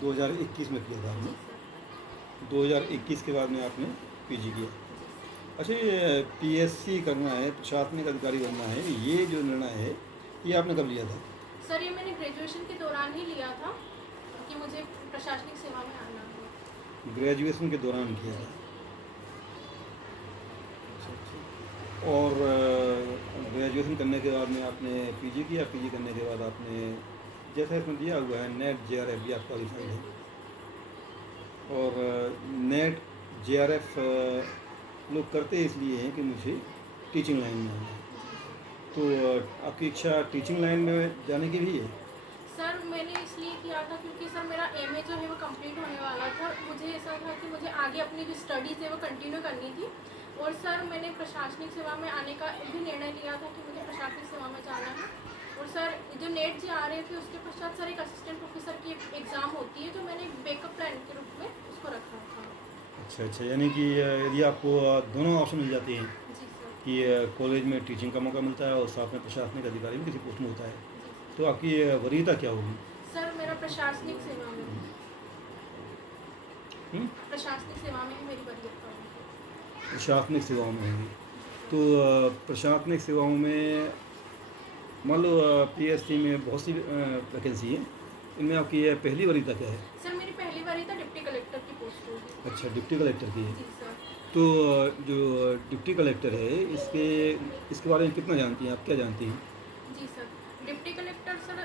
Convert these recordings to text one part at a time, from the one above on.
2021 में किया था जी आपने। सर। 2021 के बाद में आपने पीजी किया। जी सर। अच्छा, ये पीएससी करना है, प्रशासनिक अधिकारी बनना है, ये जो निर्णय है ये आपने कब लिया था? सर ये मैंने ग्रेजुएशन के दौरान ही लिया था कि मुझे प्रशासनिक सेवा में आना है। ग्रेजुएशन के दौरान किया जी था। सर। अच्छा अच्छा। और ग्रेजुएशन करने के बाद में आपने पीजी किया, पीजी करने के बाद आपने, जैसा इसमें दिया हुआ है, नेट जेआरएफ भी आप क्वालिफाइड है। बिल्कुल। और नेट जेआरएफ लोग करते इसलिए हैं कि मुझे टीचिंग लाइन में आना है। जी सर। तो आपकी इच्छा टीचिंग लाइन में जाने की भी है? सर मैंने इसलिए किया था क्योंकि सर मेरा एमए जो है वो कंप्लीट होने वाला था। मुझे ऐसा था कि मुझे आगे अपनी जो स्टडीज़ है वो कंटिन्यू करनी थी। और सर मैंने प्रशासनिक सेवा में आने का भी निर्णय लिया था कि मुझे प्रशासनिक सेवा में जाना है। और सर जो नेट जे आ रहे थे उसके पश्चात सर एक असिस्टेंट प्रोफेसर की एग्ज़ाम होती है जो मैंने एक बैकअप प्लान के रूप में उसको रखा था। अच्छा अच्छा, यानी कि यदि आपको दोनों ऑप्शन मिल जाते हैं जी सर। कि कॉलेज में टीचिंग का मौका मिलता है और साथ में प्रशासनिक अधिकारी भी किसी पोस्ट में होता है, जी सर। तो आपकी वरीयता क्या होगी? सर मेरा प्रशासनिक सेवा में हम्म? प्रशासनिक सेवा में ही मेरी वरीयता होगी। प्रशासनिक सेवाओं में होगी। जी तो सर। प्रशासनिक सेवाओं में मान लो पीएससी में बहुत सी वैकेंसी है, इनमें आपकी पहली वरीयता क्या है? सर मेरी पहली वरीयता डिप्टी कलेक्टर की पोस्ट होगी। अच्छा, डिप्टी कलेक्टर की है। जी सर। तो जो डिप्टी कलेक्टर है, इसके बारे में कितना जानती हैं आप, क्या जानती हैं? जी सर। डिप्टी कलेक्टर सर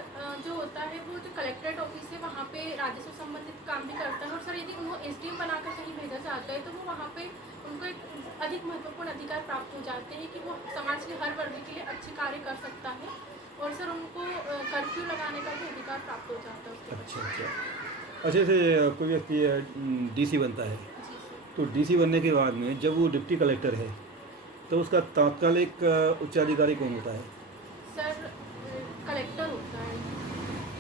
जो होता है वो जो कलेक्ट्रेट ऑफिस है वहाँ पे राजस्व संबंधित काम भी करता है। और सर यदि उनको एसडीएम बनाकर कहीं भेजा जाता है तो वो वहाँ पे उनको एक अधिक महत्वपूर्ण अधिकार प्राप्त हो जाते हैं कि वो समाज के हर वर्ग के लिए अच्छे कार्य कर सकता है। और सर उनको कर्फ्यू लगाने का भी अधिकार प्राप्त हो जाता है उसके अच्छा पश्चात। अच्छा। अच्छा, जैसे कोई व्यक्ति डीसी बनता है, जी सर। तो डीसी बनने के बाद में जब वो डिप्टी कलेक्टर है, तो उसका तात्कालिक उच्चाधिकारी कौन होता है? सर कलेक्टर होता है,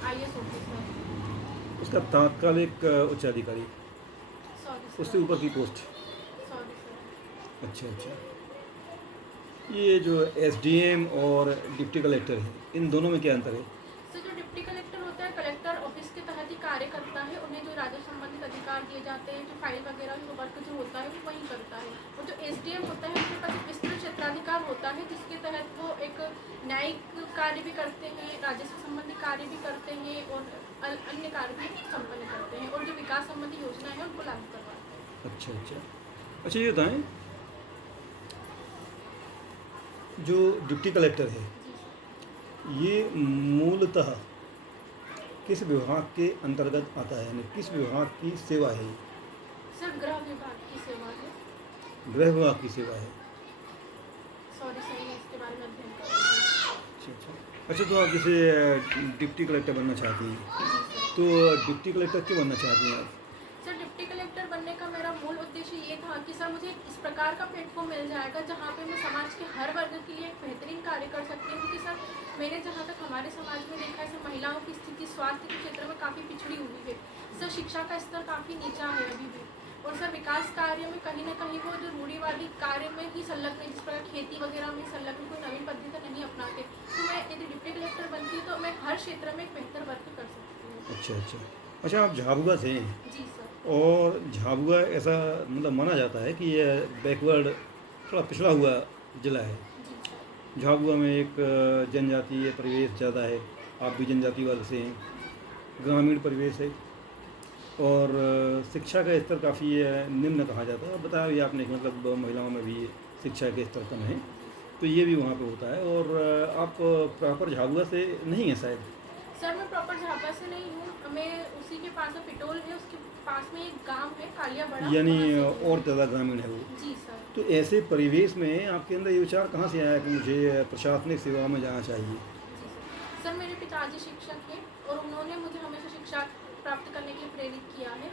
आईएएस ऑफिसर। उसका तात्कालिक उच्चाधिकारी, सॉरी उससे सर। ऊपर की पोस्ट। Sorry sir. अच्छा अच्छा। ये जो एसडीएम और डिप्टी कलेक्टर है, इन दोनों में क्या अंतर है? सर जो डिप्टी कलेक्टर होता है कलेक्टर ऑफिस के तहत ही कार्य करता है। उन्हें जो राजस्व संबंधित अधिकार दिए जाते हैं, जो फाइल वगैरह जो वर्क जो होता है वो वही करता है। और जो एसडीएम होता है उनके पास एक विस्तृत क्षेत्राधिकार होता है जिसके तहत वो एक न्यायिक कार्य भी करते हैं, राजस्व संबंधी कार्य भी करते हैं और अन्य कार्य भी संपन्न करते हैं और जो विकास संबंधी योजना है उनको लागू करवाते हैं। अच्छा अच्छा। अच्छा, ये बताएं, जो डिप्टी कलेक्टर है, जी सर। ये मूलतः किस विभाग के अंतर्गत आता है, यानी किस विभाग की सेवा है ये? सर गृह विभाग की सेवा है। गृह विभाग की सेवा है। सॉरी सर मैं इसके बारे में अध्ययन कर रही हूँ। अच्छा अच्छा। अच्छा, तो आप जैसे डिप्टी कलेक्टर बनना चाहती हैं, जी सर। तो डिप्टी कलेक्टर क्यों बनना चाहती हैं आप? सर डिप्टी कलेक्टर बनने का मेरा मूल उद्देश्य ये था कि सर मुझे इस प्रकार का प्लेटफॉर्म मिल जाएगा जहाँ पे मैं समाज के हर वर्ग के लिए एक बेहतरीन कार्य कर सकती हूँ। क्योंकि सर मैंने जहाँ तक हमारे समाज में देखा है सर महिलाओं की स्थिति स्वास्थ्य के क्षेत्र में काफ़ी पिछड़ी हुई है। सर शिक्षा का स्तर काफ़ी नीचा है अभी भी। और सर विकास कार्य में कहीं ना कहीं वो जो रूढ़िवादी कार्य में ही संलग्न है, जिस प्रकार खेती वगैरह में संलग्न, कोई नवीन पद्धति नहीं अपनाते। तो मैं यदि डिप्टी कलेक्टर बनती हूँ तो मैं हर क्षेत्र में एक बेहतर वर्क कर सकती हूँ। अच्छा अच्छा। अच्छा, आप झाबुआ से हैं, जी सर। और झाबुआ ऐसा मतलब माना जाता है कि ये बैकवर्ड, थोड़ा पिछड़ा हुआ ज़िला है। जी सर। झाबुआ में एक जनजातीय परिवेश ज़्यादा है, आप भी जनजाति वर्ग से हैं, ग्रामीण परिवेश है, और शिक्षा का स्तर काफ़ी निम्न कहा जाता है। बताया भी आपने कि मतलब महिलाओं में भी शिक्षा के स्तर कम है, जी सर। तो ये भी वहाँ पे होता है। और आप प्रॉपर झाबुआ से नहीं हैं शायद? सर मैं प्रॉपर झाबुआ से नहीं हूँ। मैं उसी के पास में पिटोल है, उसके पास में एक गांव है कालिया बड़ा, यानी वहाँ से हूँ। और ज़्यादा ग्रामीण है वो। जी सर। तो ऐसे परिवेश में आपके अंदर ये विचार कहाँ से आया कि मुझे प्रशासनिक सेवा में जाना चाहिए? जी सर। सर मेरे पिताजी शिक्षक हैं और उन्होंने मुझे हमेशा शिक्षा प्राप्त करने के लिए प्रेरित किया है।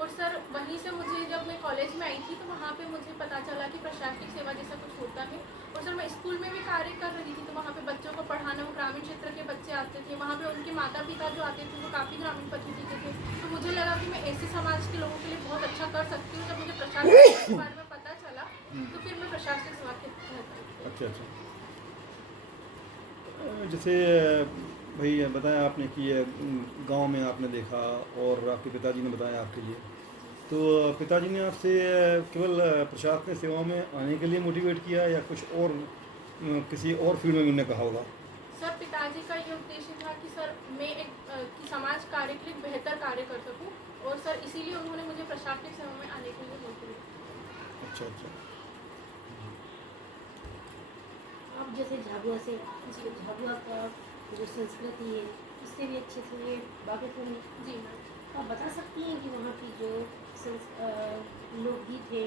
और सर वहीं से मुझे जब मैं कॉलेज में आई थी तो वहाँ पे मुझे पता चला कि प्रशासनिक सेवा जैसा कुछ होता है। और सर मैं स्कूल में भी कार्य कर रही थी तो वहाँ पे बच्चों को पढ़ाना, वो ग्रामीण क्षेत्र के बच्चे आते थे, वहाँ पे उनके माता पिता जो आते थे वो काफ़ी ग्रामीण प्रकृति के थे। तो मुझे लगा कि मैं ऐसे समाज के लोगों के लिए बहुत अच्छा कर सकती हूँ। जब मुझे प्रशासनिक सेवा के बारे में पता चला तो फिर मैं प्रशासनिक सेवा के तहत आई। अच्छा अच्छा। जैसे भाई बताया आपने कि गांव में आपने देखा और आपके पिताजी ने बताया आपके लिए, तो पिताजी ने आपसे केवल प्रशासनिक सेवाओं में आने के लिए मोटिवेट किया या कुछ और किसी और फील्ड में उन्होंने कहा होगा? सर पिताजी का ये उद्देश्य था कि सर मैं एक कि समाज कार्य के लिए बेहतर कार्य कर सकूं, और सर इसीलिए उन्होंने मुझे प्रशासनिक सेवा में आने के लिए मोटिवेट किया। अच्छा अच्छा। आप जैसे झाबुआ से, झाबुआ का जो संस्कृति है उससे भी अच्छे से ये वाकिफ होंगे। जी मैम। आप बता सकती हैं कि वहाँ की जो लोकगीत है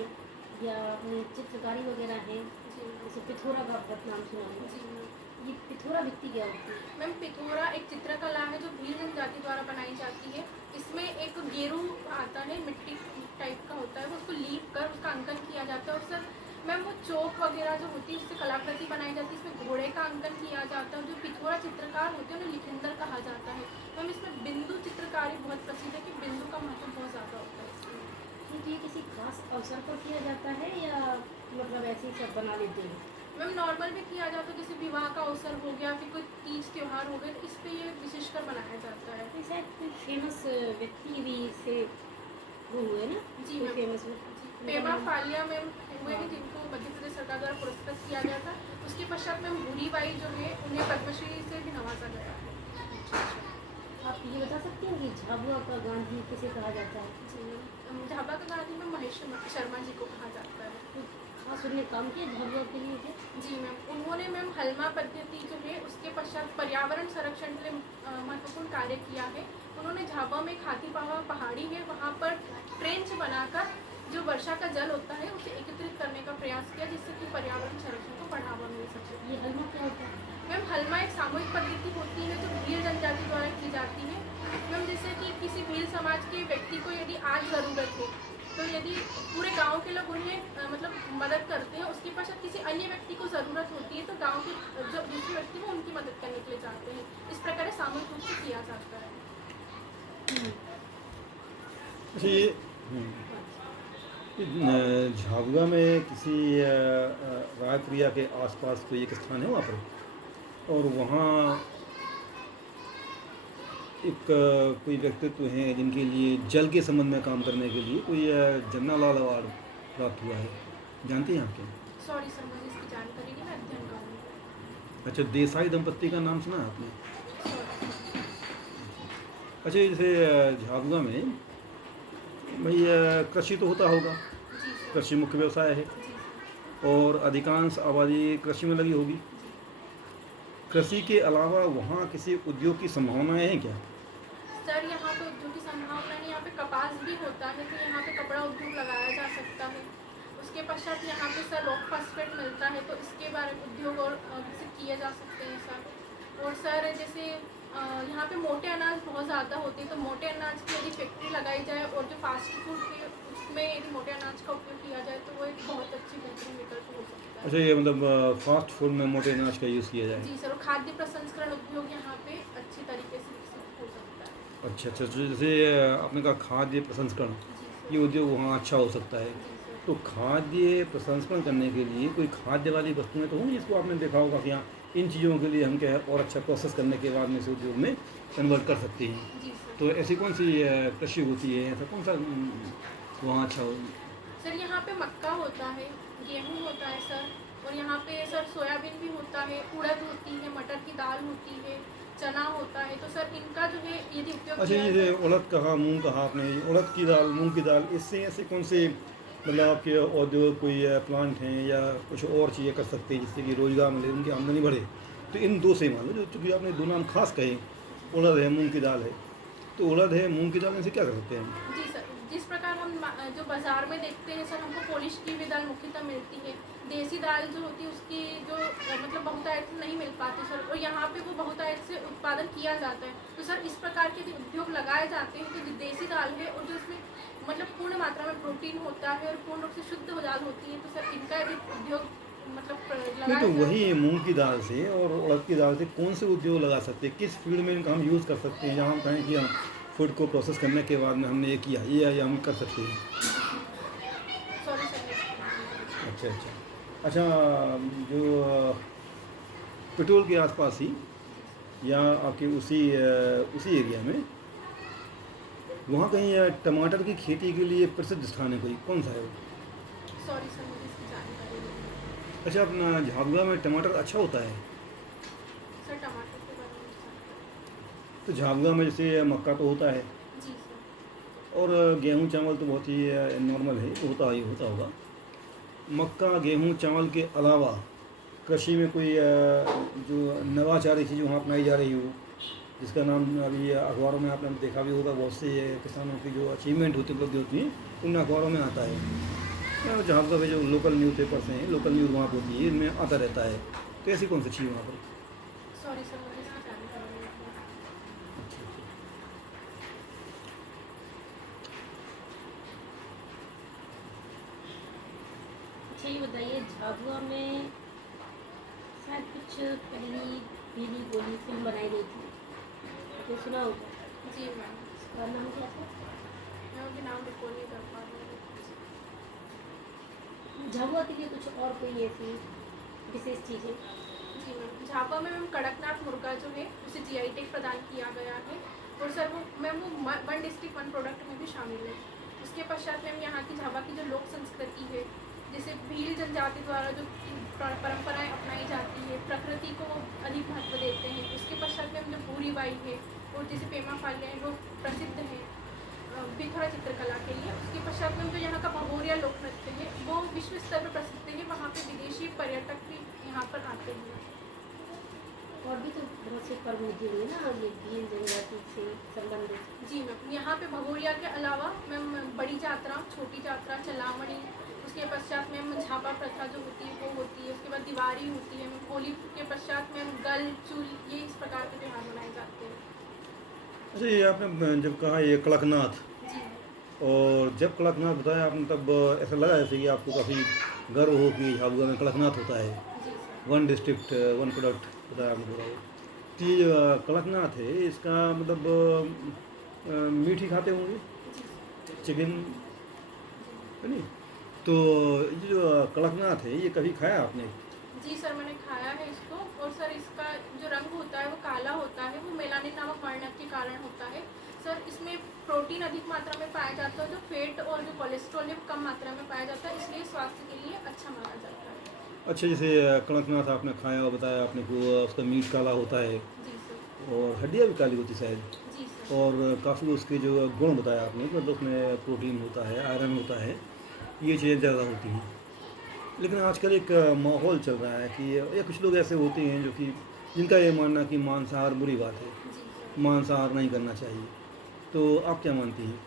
या अपनी चित्रकारी वगैरह है, जी मैम। जैसे पिथौरा का बहुत नाम सुना है, जी मैम। ये पिथौरा भित्ति क्या होती है? मैम पिथौरा एक चित्रकला है जो भील जनजाति द्वारा बनाई जाती है। इसमें एक गेरू आता है, मिट्टी टाइप का होता है, वो उसको लीप कर उसका अंकन किया जाता है। और सर मैम वो चौक वगैरह जो होती है उससे कलाकृति बनाई जाती है, इसमें घोड़े का अंकन किया जाता है। जो पिथौरा चित्रकार होते हैं उन्हें लिखिंदर कहा जाता है। मैम इसमें बिंदु चित्रकारी बहुत प्रसिद्ध है कि बिंदु का महत्व बहुत ज़्यादा होता है इसमें। क्योंकि ये किसी खास अवसर पर किया जाता है या मतलब ऐसे ही सब बना लेते हैं? मैम नॉर्मल भी किया जाता है, जैसे विवाह का अवसर हो गया, फिर कोई तीज त्यौहार हो गया, तो इस पे ये विशेषकर बनाया जाता है। तो शायद कोई फेमस व्यक्ति भी इससे वो हुए ना? जी कोई मैम। फेमस पेमा फालिया मैम हुए हैं जिनको मध्य प्रदेश सरकार द्वारा पुरस्कृत किया गया था। उसके पश्चात मैम भूरी बाई जो है उन्हें पद्मश्री से भी नवाजा गया है। आप ये बता सकते हैं कि झाबुआ का गांधी किसे कहा जाता है? जी मैम। झाबा का गांधी में महेश शर्मा जी को कहा जाता है। तो खास उन्होंने काम किया झाबुआ के लिए है? जी मैम। उन्होंने मैम हलमा पद्धति जो है उसके पश्चात पर्यावरण संरक्षण के लिए महत्वपूर्ण कार्य किया है। उन्होंने झाबा में एक हाथी पहाड़ी है, वहाँ पर ट्रेंच बनाकर जो वर्षा का जल होता है उसे एकत्रित करने का प्रयास किया, जिससे कि पर्यावरण संरक्षण को बढ़ावा मिल सके। ये हलमा क्या होता है? मैम हलमा एक सामूहिक पद्धति होती है जो भील जनजाति द्वारा की जाती है। मैम जैसे कि किसी भील समाज के व्यक्ति को यदि आज ज़रूरत है, तो यदि पूरे गांव के लोग उन्हें मतलब मदद करते हैं, उसके पश्चात किसी अन्य व्यक्ति को ज़रूरत होती है तो गांव के जो दूसरे व्यक्ति वो उनकी मदद करने के लिए जाते हैं। इस प्रकार सामूहिक रूप से किया जाता है। अच्छा ये झाबुआ में किसी रायप्रिया के आसपास कोई एक स्थान है वहाँ पर, और वहाँ एक कोई व्यक्तित्व हैं जिनके लिए जल के संबंध में काम करने के लिए कोई जन्नालाल अवार्ड प्राप्त हुआ है, जानते हैं आप क्या? सॉरी सर, मुझे इसकी जानकारी नहीं, मैं अध्ययन करूँगी। अच्छा, देसाई दंपत्ति का नाम सुना है आपने? सॉरी। अच्छा जैसे झाबुआ में भाई कृषि तो होता होगा, जी सर। कृषि मुख्य व्यवसाय है जी सर। और अधिकांश आबादी कृषि में लगी होगी। कृषि के अलावा वहाँ किसी उद्योग की संभावनाएं हैं क्या? सर यहाँ पे उद्योग की संभावना है, यहाँ पे कपास भी होता है तो यहाँ पे कपड़ा उद्योग लगाया जा सकता है। उसके पश्चात यहाँ पे सर रॉक फास्फेट मिलता है तो इसके बारे में उद्योग और विकसित किए जा सकते हैं सर। और सर जैसे यहाँ पे मोटे अनाज बहुत ज़्यादा होते हैं, तो मोटे अनाज की यदि फैक्ट्री लगाई जाए और जो फास्ट फूड के उसमें यदि मोटे अनाज का उपयोग किया जाए तो वो एक बहुत अच्छी बेहतरीन विकल्प हो सकता है। अच्छा ये मतलब फास्ट फूड में मोटे अनाज का यूज़ किया जाए? जी सर। और खाद्य प्रसंस्करण उद्योग यहाँ पे अच्छी तरीके से विकसित हो सकता है। अच्छा अच्छा, तो जैसे आपने कहा खाद्य प्रसंस्करण, जी सर। ये उद्योग वहाँ अच्छा हो सकता है। जी सर। तो खाद्य प्रसंस्करण करने के लिए कोई खाद्य वाली वस्तुएं तो होंगी जिसको आपने देखा होगा कि हाँ इन चीज़ों के लिए हम क्या है और अच्छा प्रोसेस करने के बाद में इस उद्योग में कन्वर्ट कर सकते हैं। जी सर। तो ऐसी कौन सी कृषि होती है, ऐसा कौन सा वहाँ अच्छा हो? सर यहाँ पे मक्का होता है, गेहूँ होता है सर, और यहाँ पे सर सोयाबीन भी होता है, उड़द होती है, मटर की दाल होती है, चना होता है। तो सर इनका जो है यदि उपयोग अच्छा किया ये जाए। उड़द कहा, मूंग कहा आपने, उड़द की दाल, मूंग की दाल, इससे ऐसे कौन से मतलब आपके औद्योगिक कोई प्लांट हैं या कुछ और चीज़ें कर सकते हैं जिससे कि रोज़गार मिले, उनकी आमदनी बढ़े? तो इन दो से मान लो जो चूँकि आपने दो नाम खास कहे, उड़द है, मूंग की दाल है, तो उड़द है, मूंग की दाल, इनसे क्या कर सकते हैं? जी सर। जिस प्रकार हम जो बाज़ार में देखते हैं सर, हमको पॉलिश की हुई दाल मुख्यतः मिलती है। देसी दाल जो होती है उसकी जो मतलब बहुतायत से नहीं मिल पाती सर, और यहाँ पे वो बहुतायत से उत्पादन किया जाता है। तो सर इस प्रकार के उद्योग लगाए जाते हैं कि जो देसी दाल है और जो इसमें मतलब पूर्ण मात्रा में प्रोटीन होता है और पूर्ण रूप से शुद्ध दाल होती है, तो सर इनका यदि उद्योग मतलब नहीं लगाया तो जाए। वही मूंग की दाल से और उड़द की दाल से कौन से उद्योग लगा सकते हैं, किस फील्ड में इनका हम यूज़ कर सकते हैं जहाँ हम कहें कि हम फूड को प्रोसेस करने के बाद में हमने ये किया, ये हम कर सकते हैं? Sorry sir. अच्छा अच्छा अच्छा, जो पेट्रोल के आसपास ही या आपके उसी एरिया में वहाँ कहीं टमाटर की खेती के लिए प्रसिद्ध स्थान है कोई, कौन सा है वो? सॉरी सर, मुझे इसकी जानकारी नहीं है। अच्छा, अपना झाबुआ में टमाटर अच्छा होता है? सर टमाटर के बारे में जानकारी। तो झाबुआ में जैसे मक्का तो होता है जी सर। और गेहूँ चावल तो बहुत ही नॉर्मल है, तो होता होगा। मक्का गेहूँ चावल के अलावा कृषि में कोई जो नवाचारी चीज़ वहाँ अपनाई जा रही हो, जिसका नाम अभी अखबारों में आपने देखा भी होगा, बहुत से किसानों की जो अचीवमेंट होती उपलब्धि होती हैं उन अखबारों में आता है। जहाँ पर जो लोकल न्यूज़ पेपर्स हैं, लोकल न्यूज़ वहाँ पर होती है, इनमें आता रहता है। तो ऐसी कौन सी चीज़ वहाँ पर? सॉरी सर, मुझे इसकी जानकारी नहीं है। अच्छा ये बताइए, झाबुआ में शायद कुछ पहली पीली गोली फिल्म बनाई गई थी, आपने सुना होगा? जी मैम, उसका नाम क्या था? मैं उनके नाम रिकॉल नहीं कर पा रही हूँ। झाबुआ के लिए कुछ और कोई ऐसी विशेष चीज़ें? जी मैम, झाबुआ में मैम कड़कनाथ मुर्गा जो है उसे जीआई टैग प्रदान किया गया है। और सर वो मैम वो 1 डिस्ट्रिक्ट 1 प्रोडक्ट में भी शामिल है। उसके पश्चात मैम यहाँ की झाबुआ की जो लोक संस्कृति है, जैसे भील जनजाति द्वारा जो परंपराएं अपनाई जाती है, प्रकृति को अधिक महत्व देते हैं। उसके पश्चात मैम जो भूरी बाई है और जैसे पेमा फालिया है वो प्रसिद्ध है बिथोरा चित्रकला के लिए। उसके पश्चात में जो यहाँ का भगोरिया लोक नृत्य है वो विश्व स्तर पर प्रसिद्ध है। वहाँ पे विदेशी पर्यटक भी यहाँ पर आते हैं। और भी तो बहुत से पर्व लगे हुए ना ये भील जनजाति से संबंधित। जी मैम, यहाँ पे भगोरिया के अलावा मैम बड़ी यात्रा, छोटी यात्रा, चलामणी, उसके पश्चात मैम झापा प्रथा जो होती है वो होती है। उसके बाद दिवाली होती है मैम, होली के पश्चात मैम गल चूल, ये इस प्रकार के त्यौहार मनाए जाते हैं। अच्छा, ये आपने जब कहा ये कड़कनाथ, जी और जब कड़कनाथ बताया आपने तब ऐसा लगा जैसे कि आपको काफ़ी गर्व हो कि झाबुआ में कड़कनाथ होता है। जी सर। 1 डिस्ट्रिक्ट 1 प्रोडक्ट बताया आपने पूरा। तो ये जो कड़कनाथ है इसका मतलब मीठी खाते होंगे, जी चिकन, है नहीं? तो ये जो कड़कनाथ है ये कभी खाया आपने? जी सर, मैंने खाया है इसको। और सर इसका जो रंग होता है वो काला होता है, वो मेलानिन नामक वर्ण के कारण होता है। सर इसमें प्रोटीन अधिक मात्रा में पाया जाता है, जो फैट और जो कोलेस्ट्रॉल है कम मात्रा में पाया जाता है, इसलिए स्वास्थ्य के लिए अच्छा माना जाता है। अच्छा, जैसे कड़कनाथ आपने खाया और बताया आपने को उसका मीट काला होता है जी सर। और हड्डियाँ भी काली होती शायद, जी सर। और काफ़ी उसके जो गुण बताया आपने कि मतलब उसमें प्रोटीन होता है, आयरन होता है, ये चीज़ें ज़्यादा होती हैं। लेकिन आजकल एक माहौल चल रहा है कि या कुछ लोग ऐसे होते हैं जो कि जिनका ये मानना कि मांसाहार बुरी बात है, जी सर। मांसाहार नहीं करना चाहिए। तो आप क्या मानती हैं?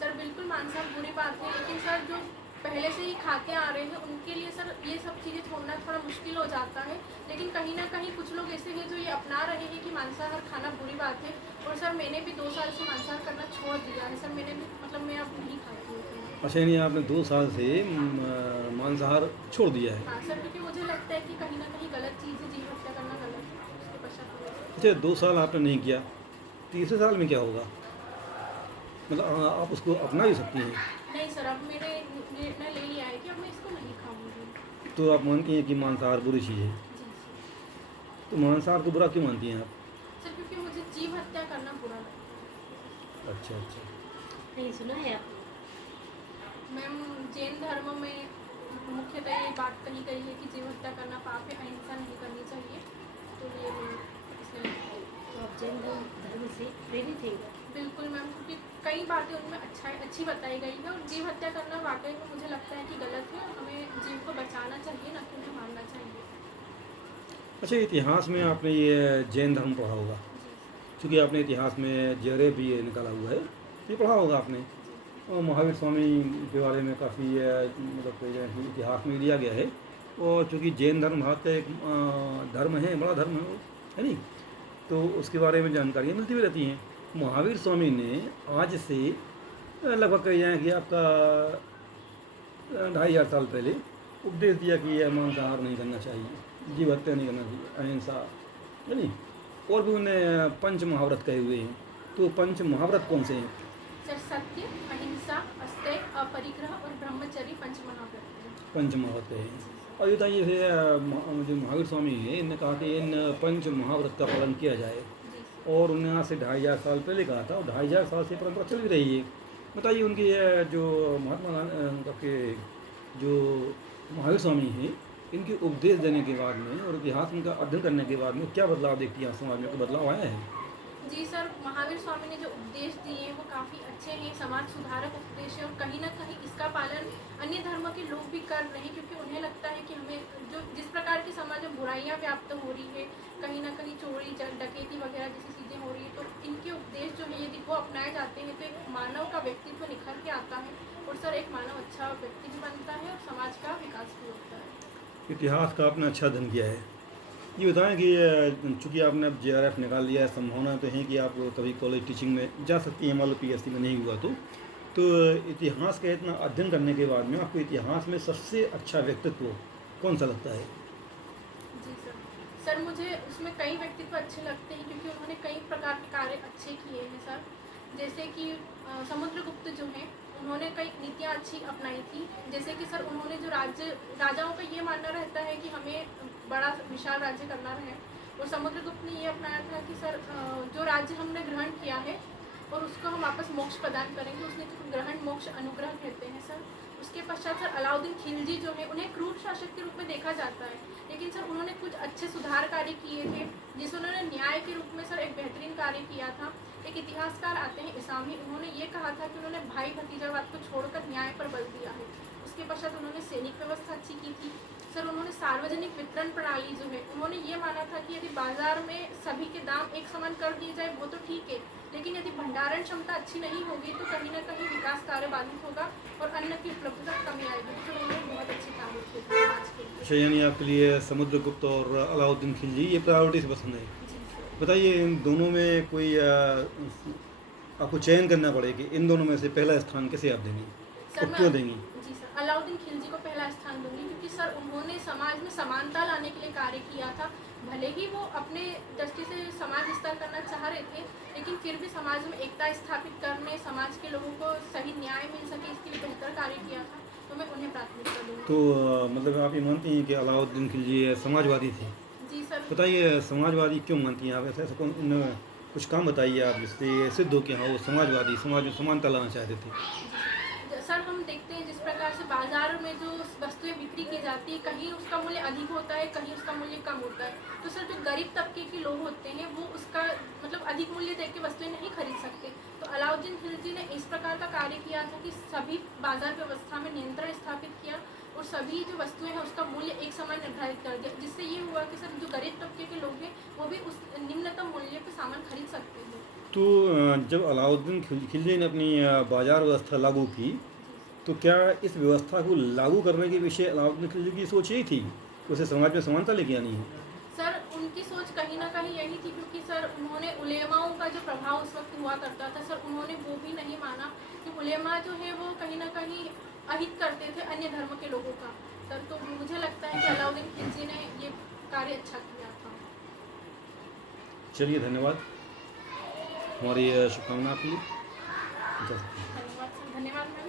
सर बिल्कुल मांसाहार बुरी बात है, लेकिन सर जो पहले से ही खाते आ रहे हैं उनके लिए सर ये सब चीज़ें छोड़ना थोड़ा मुश्किल हो जाता है। लेकिन कहीं ना कहीं कुछ लोग ऐसे हैं जो ये अपना रहे हैं कि मांसाहार खाना बुरी बात है। और सर मैंने भी 2 साल से मांसाहार करना छोड़ दिया है सर। मैंने भी मतलब मैं अब नहीं खाती हूँ। अच्छा, यानी आपने 2 साल से मांसाहार छोड़ दिया है? हाँ सर, क्योंकि मुझे लगता है कि कहीं ना कहीं गलत चीज़ है, जीव हत्या करना गलत है। उसके पश्चात अच्छा, 2 साल आपने नहीं किया, तीसरे साल में क्या होगा? मतलब आप उसको अपना भी सकती हैं। नहीं सर, अब मैंने निर्णय ले लिया है कि अब मैं इसको नहीं खाऊंगी। तो आप मानती हैं कि मांसाहार बुरी चीज़ है? जी सर। तो मांसाहार को बुरा क्यों मानती हैं आप? सर क्योंकि मुझे जीव हत्या करना बुरा लगता है। अच्छा अच्छा। नहीं सुना है आपने? मैम जैन धर्म में मुख्यतः ये बात कही गई है कि जीव हत्या करना पाप है, अहिंसा नहीं करनी चाहिए। तो ये मैं इसलिए तो आप जैन धर्म से प्रेरित हैं? बिल्कुल मैम, क्योंकि कई बातें उनमें अच्छी बताई गई है। और जीव हत्या करना वाकई में मुझे लगता है कि गलत है। हमें जीव को बचाना चाहिए, ना कि उन्हें मारना चाहिए। अच्छा, इतिहास में आपने ये जैन धर्म पढ़ा होगा, जी क्योंकि आपने इतिहास में जरे भी ये निकाला हुआ है, ये पढ़ा होगा आपने। और महावीर स्वामी के बारे में काफ़ी मतलब कोई जो है इतिहास में लिया गया है। और चूँकि जैन धर्म भारत का एक धर्म है, बड़ा धर्म है वो, है नहीं? तो उसके बारे में जानकारियाँ मिलती भी रहती हैं। महावीर स्वामी ने आज से लगभग कह जाए कि आपका 2500 साल पहले उपदेश दिया कि यह मांसाहार नहीं करना चाहिए, जीव हत्या नहीं करना चाहिए, अहिंसा, है नहीं? और भी उन्हें 5 महाव्रत कहे हुए हैं। तो 5 महाव्रत कौन से हैं? सर सत्य, अहिंसा, अस्तेय, अपरिग्रह और ब्रह्मचर्य 5 महाव्रत हैं। 5 महाव्रत कहे हैं। और ये बताइए जैसे जो महावीर स्वामी हैं इनने कहा कि इन पंच महाव्रत का पालन किया जाए, जी और उन्होंने आज से 2500 साल पहले कहा था, और 2500 साल से परंपरा चल भी रही है। बताइए उनकी जो महात्मा गांधी के जो महावीर स्वामी हैं, इनके उपदेश देने के बाद में और इतिहास उनका अध्ययन करने के बाद में क्या बदलाव देखती हैं समाज में, कोई बदलाव आया है? जी सर, महावीर स्वामी ने जो उपदेश दिए हैं वो काफ़ी अच्छे हैं, समाज सुधारक उपदेश है, और कहीं ना कहीं इसका पालन अन्य धर्म के लोग भी कर रहे हैं, क्योंकि उन्हें लगता है कि हमें जो जिस प्रकार की समाज में बुराइयां व्याप्त हो रही है, कहीं ना कहीं चोरी डकैती वगैरह जैसी चीज़ें हो रही है, तो इनके उपदेश जो है यदि वो अपनाए जाते हैं तो एक मानव का व्यक्तित्व निखर के आता है, और सर एक मानव अच्छा व्यक्ति भी बनता है और समाज का विकास भी होता है। इतिहास का आपने अच्छा अध्ययन किया है। ये बताएं कि चूँकि आपने अब JRF निकाल लिया है, संभावना तो है कि आप कभी कॉलेज टीचिंग में जा सकती हैं, मान लो PhD में नहीं हुआ तो इतिहास का इतना अध्ययन करने के बाद में आपको इतिहास में सबसे अच्छा व्यक्तित्व कौन सा लगता है? जी सर, मुझे उसमें कई व्यक्तित्व अच्छे लगते हैं, क्योंकि उन्होंने कई प्रकार के कार्य अच्छे किए हैं सर। जैसे कि समुद्रगुप्त जो हैं, उन्होंने कई नीतियाँ अच्छी अपनाई थी। जैसे कि सर उन्होंने जो राजाओं का ये मानना रहता है कि हमें बड़ा विशाल राज्य करना है, और समुद्रगुप्त ने ये अपनाया था कि सर जो राज्य हमने ग्रहण किया है और उसको हम वापस मोक्ष प्रदान करेंगे, उसने तो ग्रहण मोक्ष अनुग्रह कहते हैं सर। उसके पश्चात सर अलाउद्दीन खिलजी जो है, उन्हें क्रूर शासक के रूप में देखा जाता है, लेकिन सर उन्होंने कुछ अच्छे सुधार कार्य किए थे, जिसे उन्होंने न्याय के रूप में सर एक बेहतरीन कार्य किया था। एक इतिहासकार आते हैं इसामी, उन्होंने ये कहा था कि उन्होंने भाई भतीजावाद को छोड़कर न्याय पर बल दिया है। उसके पश्चात उन्होंने सैनिक व्यवस्था अच्छी की थी सर। उन्होंने सार्वजनिक वितरण प्रणाली जो है, उन्होंने ये माना था कि यदि बाजार में सभी के दाम एक समान कर दिए जाए वो तो ठीक है, लेकिन यदि भंडारण क्षमता अच्छी नहीं होगी तो कहीं ना कहीं विकास कार्य बाधित होगा और अन्न की उपलब्धता कमी आएगी। तो उन्होंने बहुत अच्छे कार्य किए थे समाज के लिए। अच्छा, यानी आपके लिए समुद्रगुप्त और अलाउद्दीन खिलजी ये प्रायोरिटी से पसंद है। जी सर। बताइए इन दोनों में कोई आपको चयन करना पड़े कि इन दोनों में से पहला स्थान कैसे आप देंगी सर और क्यों देंगी? जी सर, अलाउद्दीन खिलजी को पहला स्थान दूंगी, क्योंकि सर उन्होंने समाज में समानता लाने के लिए कार्य किया था। भले ही वो अपने दृष्टि से समाज विस्तार करना चाह रहे थे, लेकिन फिर भी समाज में एकता स्थापित करने, समाज के लोगों को सही न्याय मिल सके, इसके लिए बेहतर कार्य किया था, तो मैं उन्हें प्राथमिकता दूंगी। तो मतलब आप ये मानती हैं कि अलाउद्दीन खिलजी समाजवादी थे? जी सर। बताइए समाजवादी क्यों मानती हैं आप? ऐसा कौन कुछ काम बताइए आप जिससे ये सिद्ध हो कि हाँ वो समाजवादी, समाज में समानता लाना चाहते थे। सर हम देखते हैं जिस प्रकार से बाजार में जो वस्तुएं बिक्री की जाती है, कहीं उसका मूल्य अधिक होता है, कहीं उसका मूल्य कम होता है, तो सर जो गरीब तबके के लोग होते हैं वो उसका मतलब अधिक मूल्य देख के वस्तुएं नहीं खरीद सकते। तो अलाउद्दीन खिलजी ने इस प्रकार का कार्य किया था कि सभी बाजार व्यवस्था में नियंत्रण स्थापित किया और सभी जो वस्तुएं हैं उसका मूल्य एक समान निर्धारित कर दिया, जिससे ये हुआ कि सर जो गरीब तबके के लोग हैं वो भी उस निम्नतम मूल्य पर सामान खरीद सकते हैं। तो जब अलाउद्दीन खिलजी ने अपनी बाजार व्यवस्था लागू की, तो क्या इस व्यवस्था को लागू करने के पीछे अलाउद्दीन खिलजी की सोच यही थी कि उसे समाज में समानता लेके आनी है? सर उनकी सोच कहीं ना कहीं यही थी, क्योंकि सर उन्होंने उलेमाओं का जो प्रभाव उस वक्त हुआ करता था, सर उन्होंने वो भी नहीं माना कि उलेमा जो है वो कहीं ना कहीं अहित करते थे अन्य धर्म के लोगों का सर। तो मुझे लगता है कि अलाउद्दीन खिलजी ने ये कार्य अच्छा किया था। चलिए धन्यवाद, हमारी शुभकामना आपके लिए। धन्यवाद सर। धन्यवाद मैम।